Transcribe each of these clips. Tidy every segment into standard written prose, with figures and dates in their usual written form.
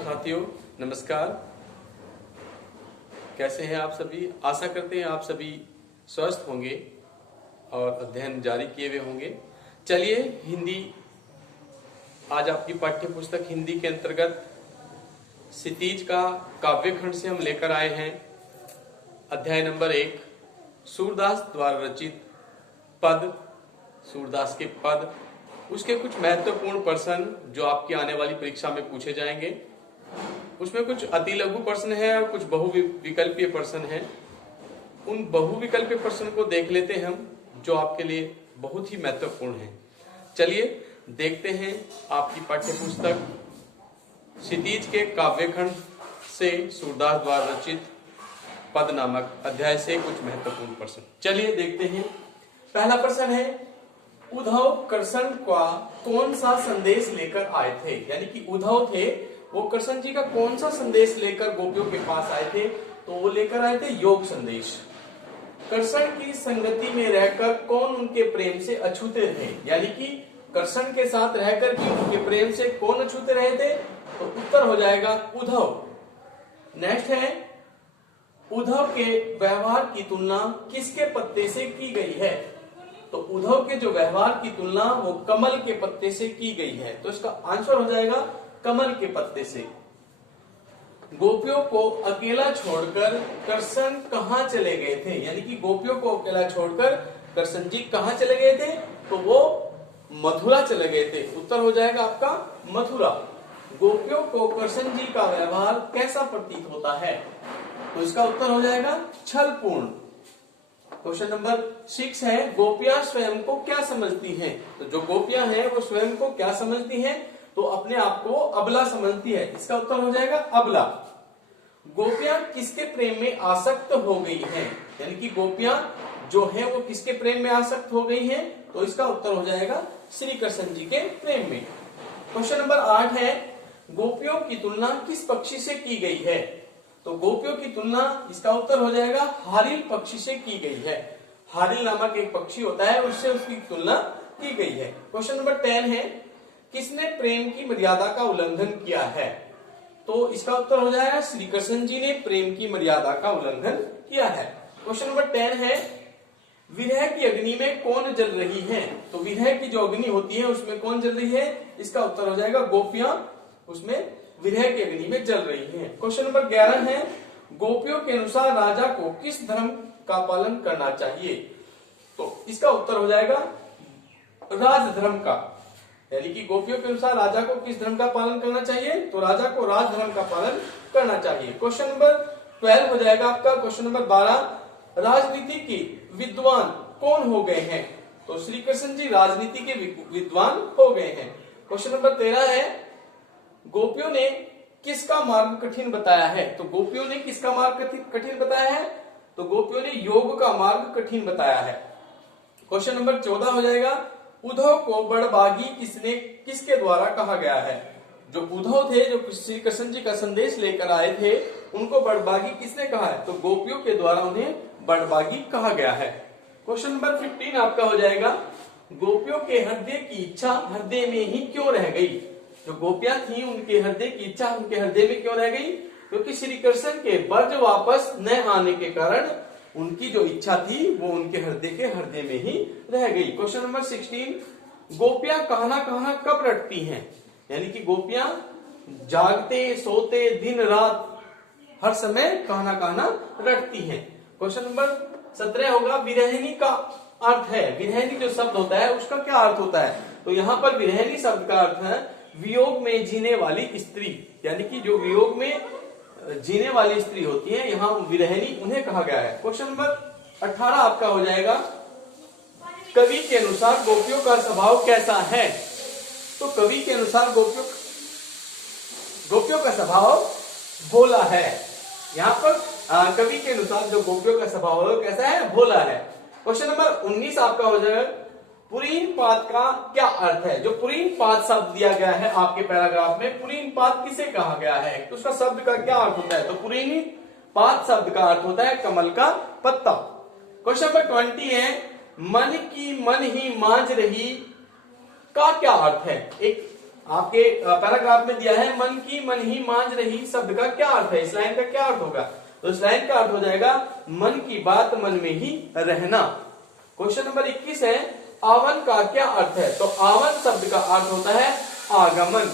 साथियों, नमस्कार। कैसे हैं आप सभी? आशा करते हैं आप सभी स्वस्थ होंगे और अध्ययन जारी किए हुए होंगे। चलिए, हिंदी आज आपकी पाठ्य पुस्तक हिंदी के अंतर्गत क्षितिज का काव्य खंड से हम लेकर आए हैं अध्याय नंबर 1, सूरदास द्वारा रचित पद, सूरदास के पद, उसके कुछ महत्वपूर्ण प्रश्न जो आपकी आने वाली परीक्षा में पूछे जाएंगे। उसमें कुछ अति लघु प्रश्न है और कुछ बहुविकल्पीय प्रश्न है। उन बहुविकल्पीय प्रश्न को देख लेते हैं हम, जो आपके लिए बहुत ही महत्वपूर्ण है। चलिए देखते हैं आपकी पाठ्य पुस्तक क्षितिज के काव्यखंड से सूरदास द्वारा रचित पद नामक अध्याय से कुछ महत्वपूर्ण प्रश्न। चलिए देखते हैं। पहला प्रश्न है, उद्धव कृष्ण का कौन सा संदेश लेकर आए थे? यानी कि उद्धव थे, वो कृष्ण जी का कौन सा संदेश लेकर गोपियों के पास आए थे? तो वो लेकर आए थे योग संदेश। कृष्ण की संगति में रहकर कौन उनके प्रेम से अछूते थे? यानी कि कृष्ण के साथ रहकर भी उनके प्रेम से कौन अछूते रहे थे? तो उत्तर हो जाएगा उद्धव। नेक्स्ट है, उद्धव के व्यवहार की तुलना किसके पत्ते से की गई है? तो उद्धव के जो व्यवहार की तुलना वो कमल के पत्ते से की गई है। तो इसका आंसर हो जाएगा कमल के पत्ते से। गोपियों को अकेला छोड़कर कृष्ण कहाँ चले गए थे? यानी कि गोपियों को अकेला छोड़कर कृष्ण जी कहाँ चले गए थे? तो वो मथुरा चले गए थे। उत्तर हो जाएगा आपका मथुरा। गोपियों को कृष्ण जी का व्यवहार कैसा प्रतीत होता है? तो इसका उत्तर हो जाएगा छलपूर्ण। क्वेश्चन नंबर 6 है, गोपियां स्वयं को क्या समझती हैं? तो जो गोपियां हैं वो स्वयं को क्या समझती हैं? तो अपने आप को अबला समझती है। इसका उत्तर हो जाएगा अबला। गोपियां किसके प्रेम में आसक्त हो गई हैं? यानी कि गोपियां जो है वो किसके प्रेम में आसक्त हो गई हैं? तो इसका उत्तर हो जाएगा श्री कृष्ण जी के प्रेम में। क्वेश्चन नंबर 8 है, गोपियों की तुलना किस पक्षी से की गई है? तो गोपियों की तुलना, इसका उत्तर हो जाएगा हारिल पक्षी से की गई है। हारिल नामक एक पक्षी होता है, उससे उसकी तुलना की गई है। क्वेश्चन नंबर 10 है, किसने प्रेम की मर्यादा का उल्लंघन किया है? तो इसका उत्तर हो जाएगा श्री कृष्ण जी ने प्रेम की मर्यादा का उल्लंघन किया है। क्वेश्चन नंबर 10 है, विरह की अग्नि में कौन जल रही है? तो विरह की जो अग्नि होती है उसमें कौन जल रही है? इसका उत्तर हो जाएगा गोपियां उसमें विरह की अग्नि में जल रही हैं। क्वेश्चन नंबर 11 है, गोपियों के अनुसार राजा को किस धर्म का पालन करना चाहिए? तो इसका उत्तर हो जाएगा राजधर्म का। यानी कि गोपियों के अनुसार राजा को किस धर्म का पालन करना चाहिए? तो राजा को राजधर्म का पालन करना चाहिए। क्वेश्चन नंबर 12 हो जाएगा आपका। क्वेश्चन नंबर 12, राजनीति के विद्वान कौन हो गए हैं? तो श्री कृष्ण जी राजनीति के विद्वान हो गए हैं। क्वेश्चन नंबर 13 है, गोपियों ने किसका मार्ग कठिन बताया है? तो गोपियों ने किसका मार्ग कठिन बताया है? तो गोपियों ने योग का मार्ग कठिन बताया है। क्वेश्चन नंबर 14 हो जाएगा, उद्धव को बड़बागी किसके द्वारा कहा गया है? जो उद्धव थे, जो श्री कृष्ण जी का संदेश लेकर आए थे, उनको बड़बागी किसने कहा है? तो गोपियों के द्वारा उन्हें बड़बागी कहा गया है। क्वेश्चन नंबर 15 आपका हो जाएगा, गोपियों के हृदय की इच्छा हृदय में ही क्यों रह गई? जो गोपियां थी उनके हृदय की इच्छा उनके हृदय में क्यों रह गई? क्योंकि श्री कृष्ण के ब्रज वापस न आने के कारण उनकी जो इच्छा थी वो उनके हृदय में ही रह गई। क्वेश्चन नंबर 16, गोपियां कहना कहां कब रटती हैं? यानी कि गोपियां जागते सोते दिन रात हर समय कहना रटती हैं। क्वेश्चन नंबर 17 होगा, विरहिणी का अर्थ है। विरहिणी जो शब्द होता है उसका क्या अर्थ होता है? तो यहाँ पर विरहिणी शब्द का अर्थ है वियोग में जीने वाली स्त्री। यानी कि जो वियोग में जीने वाली स्त्री होती है, यहाँ विरहिणी उन्हें कहा गया है। क्वेश्चन नंबर 18 आपका हो जाएगा, कवि के अनुसार गोपियों का स्वभाव कैसा है? तो कवि के अनुसार गोपियों का स्वभाव भोला है। यहाँ पर कवि के अनुसार जो गोपियों का स्वभाव कैसा है? भोला है। क्वेश्चन नंबर 19 आपका हो जाएगा, पुरीन पात का क्या अर्थ है? जो पुरीन पात शब्द दिया गया है आपके पैराग्राफ में, पुरीन पात किसे कहा गया है? तो उसका शब्द का क्या अर्थ होता है? तो पुरीन पात शब्द का अर्थ होता है कमल का पत्ता। क्वेश्चन नंबर 20 है, मन की मन ही मांझ रही का क्या अर्थ है? एक आपके पैराग्राफ में दिया है मन की मन ही मांझ रही शब्द का क्या अर्थ है। इस लाइन का क्या अर्थ होगा? तो इस लाइन का अर्थ हो जाएगा मन की बात मन में ही रहना। क्वेश्चन नंबर 21 है आवन का क्या अर्थ है? तो आवन शब्द का अर्थ होता है आगमन।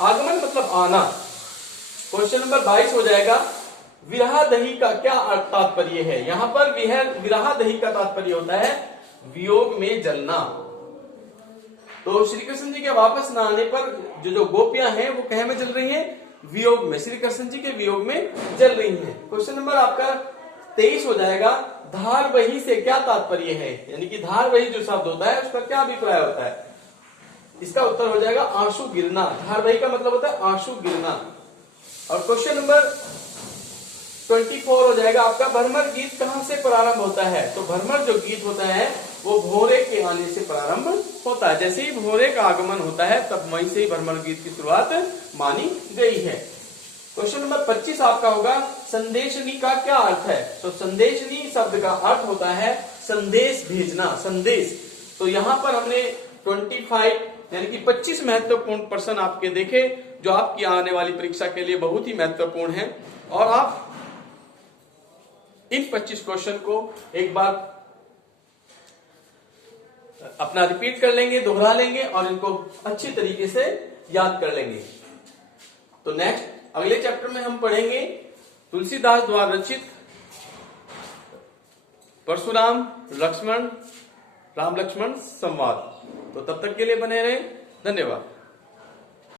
आगमन मतलब आना। क्वेश्चन नंबर 22 हो जाएगा विरहा दही का क्या अर्थ तात्पर्य है? यहां पर विरहा दही का तात्पर्य होता है वियोग में जलना। तो श्री कृष्ण जी के वापस न आने पर जो गोपियां हैं वो कह में जल रही हैं? वियोग में। श्री कृष्ण जी के वियोग में जल रही हैं। क्वेश्चन नंबर आपका 23 हो जाएगा धार वही से क्या तात्पर्य है? यानी कि धार वही जो शब्द होता है उसका क्या अभिप्राय होता है? इसका उत्तर हो जाएगा आंसू गिरना। धार वही का मतलब होता है आंसू गिरना। और क्वेश्चन नंबर 24 हो जाएगा आपका भ्रमर गीत कहां से प्रारंभ होता है? तो भ्रमर जो गीत होता है वो भोरे के आने से प्रारंभ होता है। जैसे ही भोरे का आगमन होता है तब वहीं से ही भ्रमर गीत की शुरुआत मानी गई है। क्वेश्चन नंबर 25 आपका होगा संदेशनी का क्या अर्थ है? तो संदेशनी शब्द का अर्थ होता है संदेश भेजना, संदेश। तो यहां पर हमने 25 यानी कि 25 महत्वपूर्ण प्रश्न आपके देखे जो आपकी आने वाली परीक्षा के लिए बहुत ही महत्वपूर्ण है। और आप इन 25 क्वेश्चन को एक बार अपना रिपीट कर लेंगे, दोहरा लेंगे और इनको अच्छी तरीके से याद कर लेंगे। तो नेक्स्ट अगले चैप्टर में हम पढ़ेंगे तुलसीदास द्वारा रचित परशुराम लक्ष्मण राम लक्ष्मण संवाद। तो तब तक के लिए बने रहे। धन्यवाद।